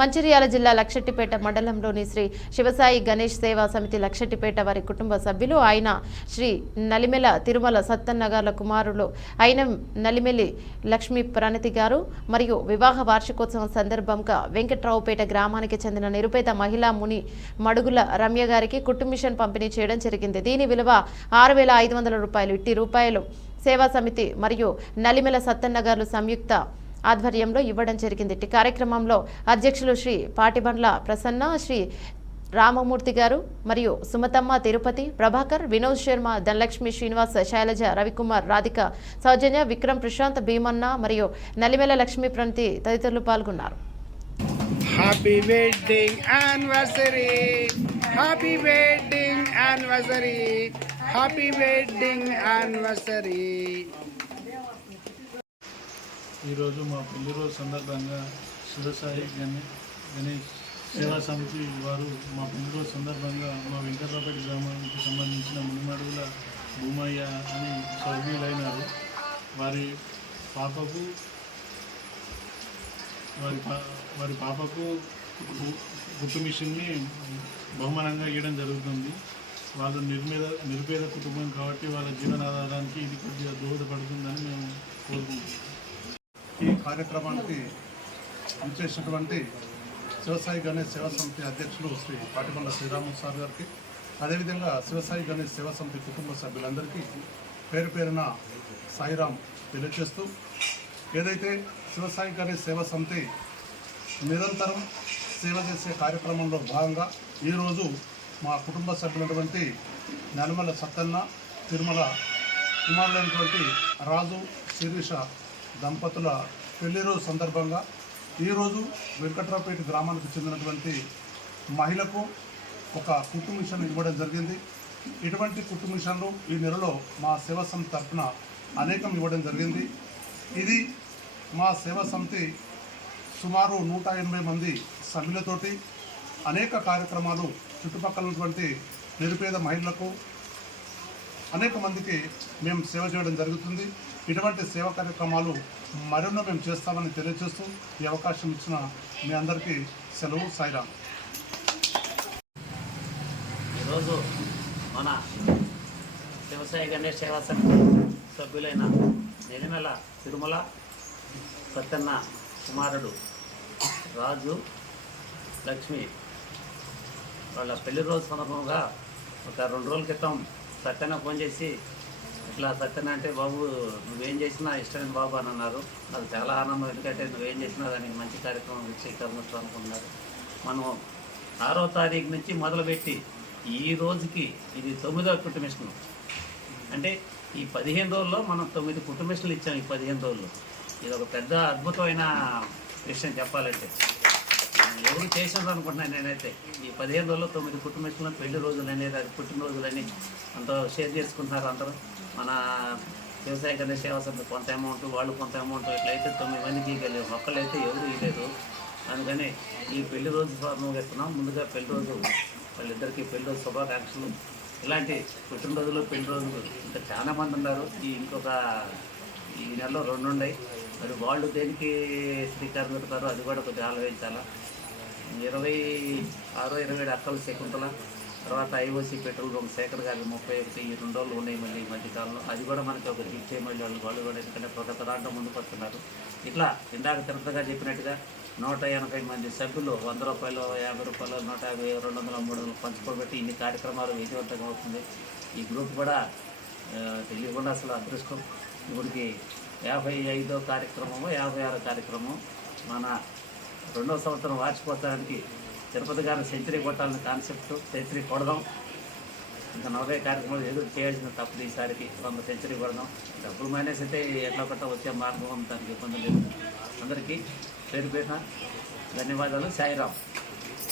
మంచిర్యాల జిల్లా లక్షెట్టిపేట మండలంలోని శ్రీ శివసాయి గణేష్ సేవా సమితి లక్షెట్టిపేట వారి కుటుంబ సభ్యులు ఆయన శ్రీ నలిమెల తిరుమల సత్తన్నగార్ల కుమారులు అయిన నలిమెలి లక్ష్మీ ప్రణతి గారు మరియు వివాహ వార్షికోత్సవం సందర్భంగా వెంకట్రావుపేట గ్రామానికి చెందిన నిరుపేద మహిళా ముని మడుగుల రమ్య గారికి కుటుంబ మిషన్ పంపిణీ చేయడం జరిగింది. దీని విలువ 6,500 రూపాయలు. ఇట్టి రూపాయలు సేవా సమితి మరియు నలిమెల సత్తన్నగార్లు సంయుక్త ఆధ్వర్యంలో ఇవ్వడం జరిగింది. ఈ కార్యక్రమంలో అధ్యక్షులు శ్రీ పాటిబండ్ల ప్రసన్న, శ్రీ రామమూర్తి గారు మరియు సుమతమ్మ, తిరుపతి, ప్రభాకర్, వినోద్ శర్మ, ధనలక్ష్మి, శ్రీనివాస్, శైలజ, రవికుమార్, రాధిక, సౌజన్య, విక్రమ్, ప్రశాంత్, భీమన్న మరియు నలిమెల లక్ష్మీ ప్రణతి తదితరులు పాల్గొన్నారు. Happy wedding anniversary, happy wedding anniversary, happy wedding anniversary. ఈరోజు మా పెళ్లి రోజు సందర్భంగా శివసాయి గణేష్ సేవా సమితి వారు మా పెళ్లి రోజు సందర్భంగా మా వెంకట్రావుపేట గ్రామానికి సంబంధించిన మునిమడుగుల భూమయ్య అని సౌమ్యులైనారు. వారి పాపకు గుట్టు మిషన్ని బహుమానంగా ఇవ్వడం జరుగుతుంది. వాళ్ళు నిరుపేద కుటుంబం కాబట్టి వాళ్ళ జీవనాధారానికి ఇది కొద్దిగా దోహదపడుతుందని మేము కోరుకుంటున్నాం. ఈ కార్యక్రమానికి విచ్చేసినటువంటి శివసాయి గణేష్ సేవా సమితి అధ్యక్షులు శ్రీ పాటిబండ్ల శ్రీరామూర్తి సార్ గారికి, అదేవిధంగా శివసాయి గణేష్ సేవా సమితి కుటుంబ సభ్యులందరికీ పేరు పేరున సాయిరామ్ తెలియజేస్తూ, ఏదైతే శివసాయి గణేష్ సేవా సమితి నిరంతరం సేవ చేసే కార్యక్రమంలో భాగంగా ఈరోజు మా కుటుంబ సభ్యులైనటువంటి నలిమెల సత్తన్న, తిరుమల కుమారులైనటువంటి రాజు, శిరీష దంపతుల పెళ్లి రోజు సందర్భంగా ఈరోజు వెంకట్రావుపేట గ్రామానికి చెందినటువంటి మహిళకు ఒక కుట్టు మిషన్ ఇవ్వడం జరిగింది. ఇటువంటి కుట్టు మిషన్లు ఈ నెలలో మా సేవా సమితి తరఫున అనేకం ఇవ్వడం జరిగింది. ఇది మా సేవా సమితి సుమారు 180 మంది సభ్యులతోటి అనేక కార్యక్రమాలు చుట్టుపక్కల ఉన్నటువంటి నిరుపేద మహిళలకు అనేక మందికి మేము సేవ చేయడం జరుగుతుంది. ఇటువంటి సేవా కార్యక్రమాలు మరెన్నో మేము చేస్తామని తెలియజేస్తూ ఈ అవకాశం ఇచ్చిన మీ అందరికీ సెలవు. సాయిరామ్. ఈరోజు మన శివసాయి గణేష్ సేవా సమితి సభ్యులైన నలిమెల తిరుమల సత్తన్న కుమారుడు రాజు, లక్ష్మి వాళ్ళ పెళ్లి రోజు సందర్భంగా ఒక 2 రోజుల క్రితం సత్యన ఫోన్ చేసి, ఇట్లా సత్యన అంటే బాబు నువ్వేం చేసినా ఇష్టమైన బాబు అని అన్నారు. నాకు చాలా ఆనందం, ఎందుకంటే నువ్వేం చేసినా దానికి మంచి కార్యక్రమం స్వీకరించడం అనుకున్నారు. మనం 6వ తారీఖు నుంచి మొదలుపెట్టి ఈ రోజుకి ఇది 9వ కుట్టు మిషన్. అంటే ఈ 15 రోజుల్లో మనం 9 కుట్టు మిషన్లు ఇచ్చాం. ఈ 15 రోజుల్లో ఇది ఒక పెద్ద అద్భుతమైన విషయం చెప్పాలంటే. ఎవరు చేసినారు అనుకుంటున్నాను నేనైతే. ఈ 15 రోజుల్లో 9 కుట్టు మిషన్లు, పెళ్లి రోజులు అనేది, అది పుట్టినరోజులని అంతా షేర్ చేసుకుంటున్నారు అందరూ. మన వ్యవసాయ గణేష్ సేవా సమితి కొంత అమౌంట్, వాళ్ళు కొంత అమౌంట్, ఇట్లయితే 9 మందికి ఇవ్వలేదు. ఒక్కళ్ళైతే ఎవరు ఇవ్వలేదు. అందుకని ఈ పెళ్లి రోజు ఇస్తున్నాం. ముందుగా పెళ్లి రోజు వాళ్ళిద్దరికీ పెళ్లి రోజు శుభాకాంక్షలు. ఇలాంటి పుట్టినరోజులు, పెళ్లి రోజులు ఇంకా చాలా మంది ఉన్నారు. ఇంకొక ఈ నెలలో 2 ఉన్నాయి. మరి వాళ్ళు దేనికి శ్రీకారం పెడతారో అది కూడా కొద్దిగా ఆలోచించాలా. 26, 27 అక్కలు శకుంతల, తర్వాత ఐఓసీ పెట్రోల్ బంక్ శేఖర్ గారి 31 ఈ 2 రోజులు ఉన్నాయి. మళ్ళీ ఈ మధ్యకాలంలో అది కూడా మనకి ఒక గిఫ్ట్ మళ్ళీ వాళ్ళు కూడా, ఎందుకంటే ఒక రావడం ముందుకు వస్తున్నారు. ఇట్లా ఇందాక తిరుపతిగా చెప్పినట్టుగా 180 మంది సభ్యులు 100 రూపాయలు, 50 రూపాయలు, 150, 200, 300 పంచుకోబెట్టి ఇన్ని కార్యక్రమాలు విజయవంతంగా అవుతుంది. ఈ గ్రూప్ కూడా తెలియకుండా అసలు అదృష్టం. ఇప్పటికి 55వ కార్యక్రమము, 56వ కార్యక్రమం. మన 2వ సంవత్సరం వార్షికోత్సవానికి తిరుపతి గారిని సెంచరీ కొట్టాలని కాన్సెప్ట్. సెంచరీ కొడదాం. ఇంకా 40 కార్యక్రమాలు ఎదురు చేయాల్సిన తప్పదు. ఈసారికి 100 సెంచరీ కొడదాం. డబ్బులు మైనస్ అయితే ఎట్లా కొట్టా వచ్చే మార్గం, దానికి ఇబ్బంది లేదు. అందరికీ పేరు పేరున ధన్యవాదాలు. సాయిరామ్.